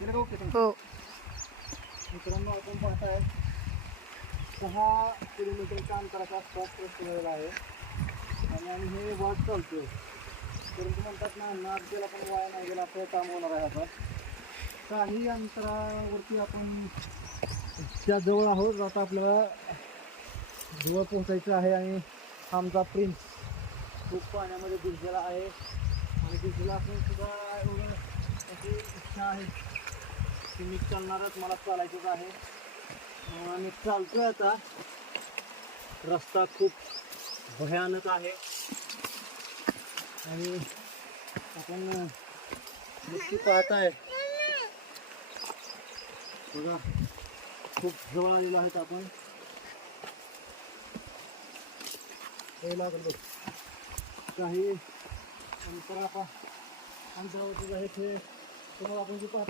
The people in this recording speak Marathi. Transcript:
हो. मित्रांनो, आपण पाहताय 6 किलोमीटरच्या अंतराचा आसपास रस्ता आहे आणि आम्ही हे वाट चालतोय. परंतु म्हणतात ना, नाद गेला पण वाया नाही गेला, असं काम होणार आहे. आता काही अंतरावरती आपण त्या जवळ आहोत. आता आपल्याला जवळ पोहोचायचं आहे आणि आमचा प्रिन्स खूप पाण्यामध्ये भिजलेला आहे आणि भिजलेला असून सुद्धा एवढं अशी इच्छा आहे की मी चालणारच, मला चालायचंच आहे. आम्ही चालतोय. आता रस्ता खूप भयानक आहे आणि आपण नक्की पाहताय बघा, खूप जवळ आलेलो आहेत आपण. हे लागलं बघ, काही अंतरावरती आहे ते तुम्हाला आपण जे पाहतो